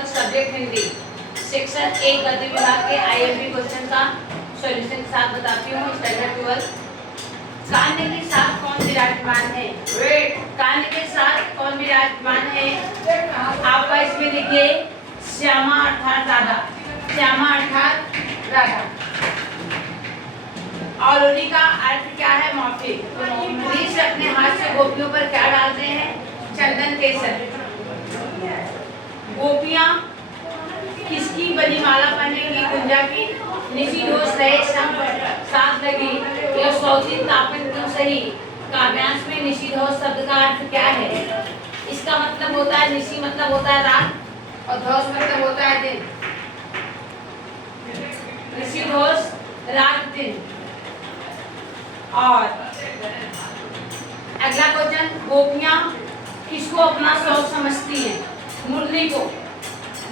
12 subject Hindi section 1 गद्य विभाग के आईएमपी क्वेश्चन का सॉल्यूशन के साथ बताती हूँ। स्टैंडर्ड 12 कान्य के साथ कौन विराजमान है? कान्य के साथ कौन विराजमान है? आपका इसमें देखिए श्यामा अर्थात राधा, श्यामा अर्थात राधा। और उन्हीं का अर्थ क्या है? मौखिक। कृष्ण अपने हाथ से गोपियों पर क्या डालते हैं? चंदन केसर। गोपियां किसकी बनी माला पहनेंगी? कुंजा की। निशिदोष रहे साथ लगी यह सौतीन तापन क्यों सही? काव्यांश में निशिदोष शब्द का अर्थ क्या है? इसका मतलब होता है निशि मतलब होता है रात और धौस मतलब होता है दिन। निशिदोष रात दिन। और अगला क्वेश्चन, गोपियां किसको अपना शौक समझती हैं? मुरली को।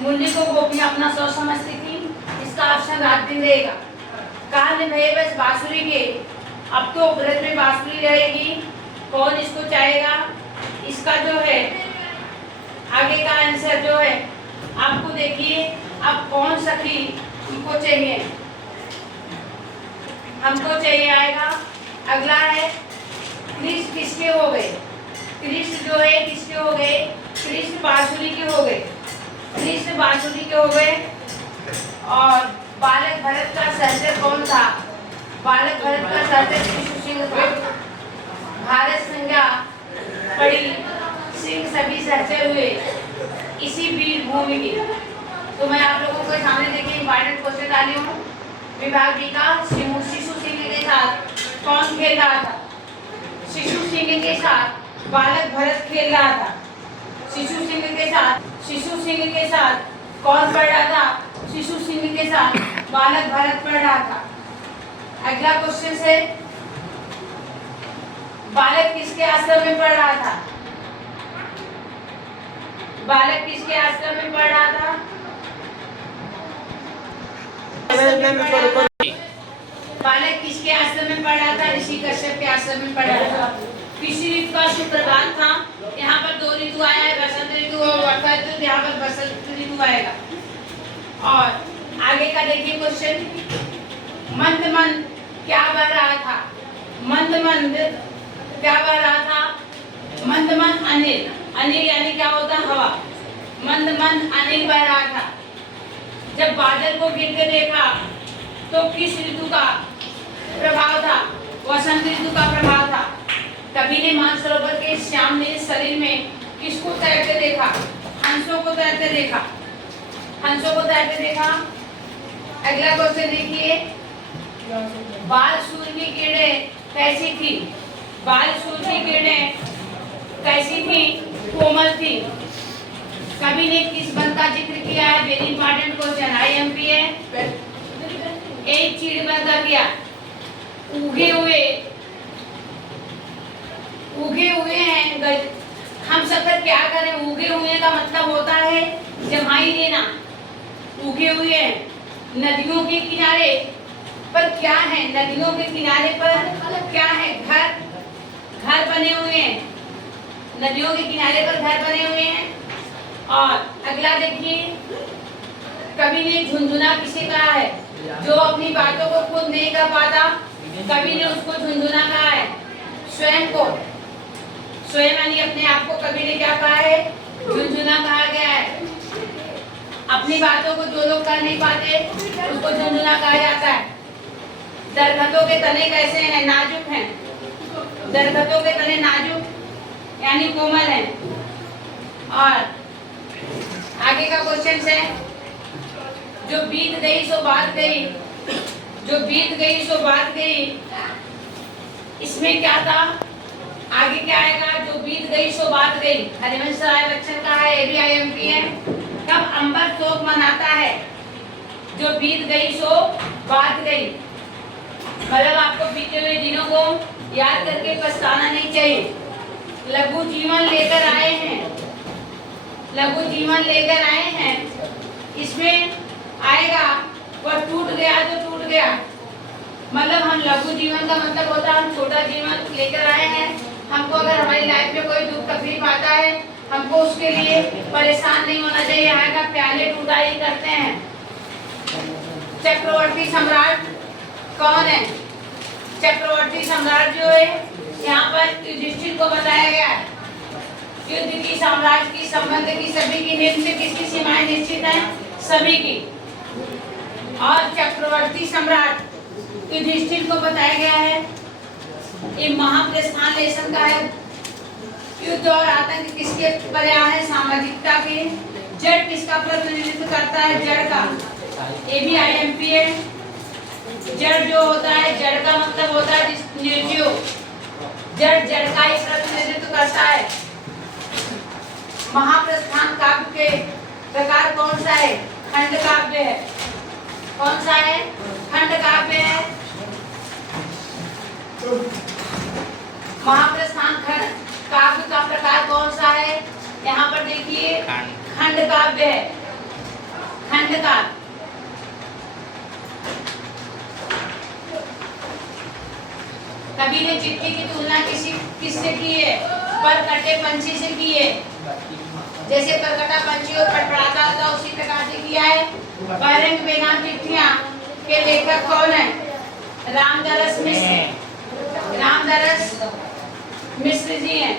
मुरली को गोपियां अपना शौक समझती थी। इसका ऑप्शन रात दिन रहेगा। काल भय बस बांसुरी के, अब तो व्रत में बांसुरी रहेगी, कौन इसको चाहेगा? इसका जो है आगे का आंसर जो है आपको देखिए, अब कौन सखी हमको चाहिए? हमको चाहिए आएगा। अगला है कृष्ण किसके हो गए? कृष्ण जो है किसके हो गए? कृष्ण बांसुरी के हो गए। कृष्ण बांसुरी के हो गए। और बालक भरत का सहचर कौन था? बालक भरत का सहचर शिशु सिंह था। भारत संज्ञा पड़ी, सिंह सभी सहचर हुए इसी वीर भूमि की। तो मैं आप लोगों को सामने देखिए इंपॉर्टेंट क्वेश्चन डाली हूँ। विभाग बी का शिशु सिंह के साथ कौन खेल रहा था? शिशु सिंह के साथ बालक भरत खेल रहा था। शिशु सिंह के साथ कौन पढ़ रहा था? शिशु सिंह के साथ बालक भरत पढ़ रहा था। अगला क्वेश्चन है, बालक किसके आश्रम में पढ़ रहा था? बालक किसके आश्रम में पढ़ रहा था? बालक किसके आश्रम में पढ़ रहा था? ऋषि कश्यप के आश्रम में पढ़ रहा था। किसी ऋतु का सुप्रभात था। यहाँ पर दो ऋतु आया है, बसंत ऋतु और वर्षा ऋतु। यहाँ पर बसंत ऋतु आएगा। और आगे का देखिए क्वेश्चन, मंद मंद क्या बह रहा था? मंद मंद क्या बह रहा था? मंद मंद अनिल। अनिल यानी क्या होता है? हवा। मंद मंद अनिल बह रहा था। जब बादल को गिरते देखा तो किस ऋतु का प्रभाव था? वसंत ऋतु का प्रभाव था। कवि ने मानसरोवर के श्याम नील शरीर में किसको तैरते देखा? हंसों को तैरते देखा। हंसों को तैरते देखा। अगला क्वेश्चन देखिए, बाल सूर्य की किरणें कैसी थी? बाल सूर्य की किरणें कैसी थी? कोमल थी। कवि ने किस वन का जिक्र किया है? वेरी इंपॉर्टेंट क्वेश्चन, आईएमपी है। एक चीड़ वन का किया। उगे हुए हैं। हम सफर क्या करें? उगे हुए का मतलब होता है जमाई देना। उगे हुए हैं। नदियों के किनारे पर क्या है? नदियों के किनारे पर क्या है? घर बने हुए हैं। नदियों के किनारे पर घर बने हुए हैं। और अगला देखिए, कवि ने झुनझुना किसे कहा है? जो अपनी बातों को खुद नहीं कर पाता, कवि ने उसको झुनझुना कहा है। स्वयं को, स्वयं यानी अपने आप को कवि ने क्या कहा है? झुनझुना कहा गया है। अपनी बातों को जो लोग कर नहीं पाते उसको झुनझुना कहा जाता है। दरख्तों के तने कैसे हैं? नाजुक हैं। दरख्तों के तने नाजुक यानी कोमल हैं। और आगे का क्वेश्चन है, जो बीत गई सो बात गई। जो बीत गई सो बात गई, इसमें क्या था? आगे क्या आएगा? जो बीत गई सो बात गई। हरिवंश राय बच्चन का है, ये भी आईएमपी है। कब अंबर शोक मनाता है? जो बीत गई सो बात गई। मतलब आपको बीते हुए दिनों को याद करके पछताना नहीं चाहिए। लघु जीवन लेकर आए हैं। लघु जीवन लेकर आए हैं। इसमें आएगा वह टूट गया तो टूट गया। मतलब हम लघु जीवन का मतलब होता है हम छोटा जीवन लेकर आए हैं। हमको अगर हमारी लाइफ में कोई दुख तकलीफ आता है हमको उसके लिए परेशान नहीं होना चाहिए। यहाँ का प्याले टूटाई करते हैं। चक्रवर्ती सम्राट कौन है? चक्रवर्ती सम्राट जो है यहाँ पर युधिष्ठिर को बताया गया है। युद्ध की, साम्राज्य की, संबंध की, सभी की निश्चित, किसकी सीमाएं निश्चित हैं? सभी की। और चक्रवर्ती सम्राट युधिष्ठिर को बताया गया है ये महाप्रस्थान लेसन का है। युद्ध और आतंक किसके पर्याय है? सामाजिकता के। जड़ किसका प्रतिनिधित्व करता है? जड़ का। ये भी IMP है। जड़ जो होता है, जड़ का मतलब होता है निर्जीव। जड़ जड़ का ही प्रतिनिधित्व करता है। महाप्रस्थान काव्य के प्रकार कौन सा है? खंड काव्य है। कौन सा है? खंड काव्य है। महाप्रस्थान काव्य का प्रकार कौन सा है? यहाँ पर देखिए, खंड काव्य है। खंड काव्य। कवि ने चिट्ठी की तुलना किससे की है? परकटे पंछी से की है। जैसे परकटा पंछी और फड़फड़ाता था, उसी प्रकार से किया है। बहिरंग बेनाम चिट्ठियां के लेखक कौन है? रामदरस मिश्र। रामदरस मिश्र जी हैं।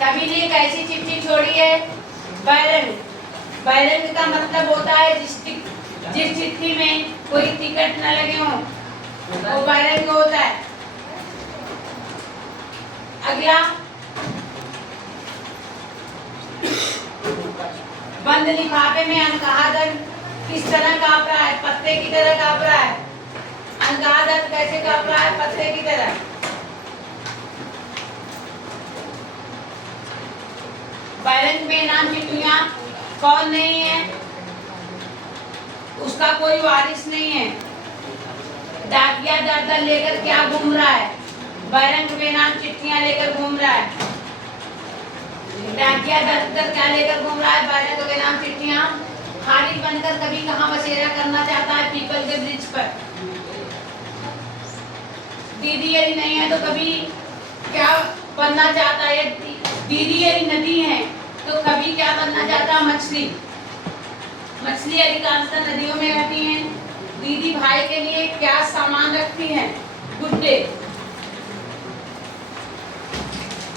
कवि ने एक ऐसी चिट्ठी छोड़ी है, बहिरंग। बहिरंग का मतलब होता है जिस चिट्ठी में कोई टिकट न लगे हो, वो बहिरंग होता है। अगला, बंद लिफाफे में अनकहा दर्द किस तरह काँप रहा है? पत्ते की तरह काँप रहा है। अनकहा दर्द कैसे काँप रहा है? पत्ते की तरह। बहिरंग बेनाम चिट्ठियां कौन नहीं है? उसका कोई वारिस नहीं है। डाकिया दर दर लेकर क्या घूम रहा है? बहिरंग बेनाम चिट्ठियां लेकर घूम रहा है। डाकिया दर दर क्या लेकर घूम रहा है? बहिरंग बेनाम चिट्ठियां। खारिज बनकर कभी कहाँ बसेरा करना चाहता है? पीपल के वृक्ष पर। दीदी यदि नहीं है तो कभी क्या बनना चाहता है? दीदी यदि नदी है तो कभी क्या बनना चाहता है? मछली। मछली अधिकांशतः नदियों में रहती हैं। दीदी भाई के लिए क्या सामान रखती हैं? गुड्डे।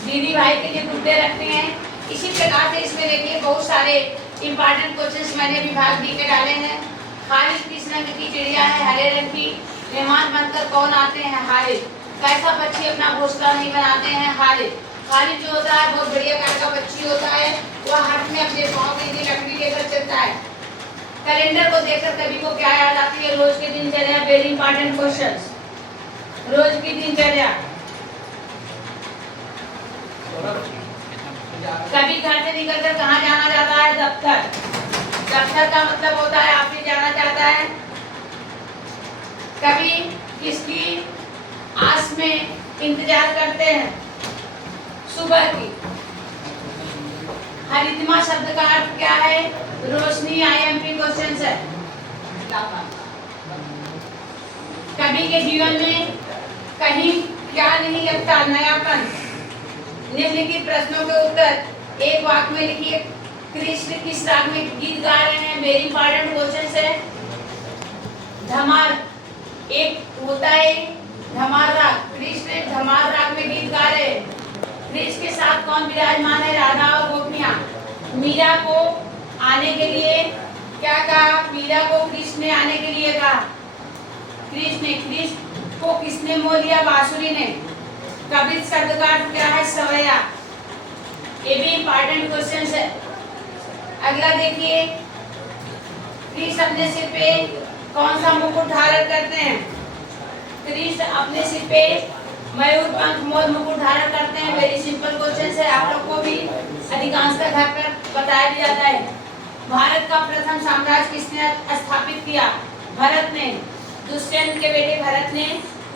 दीदी भाई के लिए गुड्डे रखते हैं। इसी प्रकार से इसमें देखिए बहुत सारे इंपॉर्टेंट क्वेश्चंस मैंने विभाग डी के डाले हैं। खारिज किस रंग की चिड़िया है? हरे रंग की। मेहमान बनकर कौन आते हैं? हारिज। कैसा पक्षी अपना घोंसला नहीं बनाते हैं? हारिज। खारिज जो होता है बहुत बढ़िया प्रकार का पक्षी होता है। वह हाथ में अपने पाँव की लकड़ी लेकर चलता है। कैलेंडर को देखकर कभी को क्या याद आती है? रोज की दिनचर्या। Very important questions. रोज की दिनचर्या। कभी घर से निकलकर कहाँ जाना चाहता है? दफ्तर। दफ्तर का मतलब होता है ऑफिस जाना चाहता है। कभी किसकी आस में इंतजार करते हैं? सुबह की। हरितमा शब्द का अर्थ क्या है? रोशनी। IMP क्वेश्चन है। कवि के जीवन में कहीं क्या नहीं लगता? नयापन। निम्नलिखित प्रश्नों के उत्तर एक वाक्य में लिखिए। कृष्ण किस राग में गीत गा रहे हैं? वेरी इंपॉर्टेंट क्वेश्चन है। धमार एक होता है धमार राग। कृष्ण धमार राग में गीत गा रहे हैं। कृष्ण के साथ कौन विराजमान है? राधा और गोपियां। मीरा को आने के लिए क्या कहा? मीरा को कृष्ण ने आने के लिए कहा। कृष्ण को किसने मोह लिया? बांसुरी ने। कवित शब्द का अर्थ क्या है? सवैया। ये भी इंपॉर्टेंट क्वेश्चन है। अगला देखिए, कृष्ण अपने सिर पे कौन सा मुकुट धारण करते हैं? कृष्ण अपने सिर पे मयूर पंख मोर मुकुट धारण करते हैं। वेरी सिंपल क्वेश्चन है। आप लोग को भी अधिकांशतः घर पर बताया भी जाता है। भारत का प्रथम साम्राज्य किसने स्थापित किया? भरत ने। दुष्यंत के बेटे भरत ने,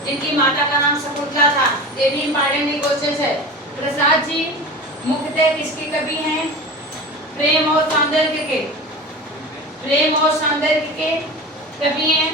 जिनकी माता का नाम शकुंतला था। ये भी इंपॉर्टेंट क्वेश्चन है। प्रसाद जी मुख्यतः किसके कवि हैं? प्रेम और सौंदर्य के। प्रेम और सौंदर्य के कवि हैं।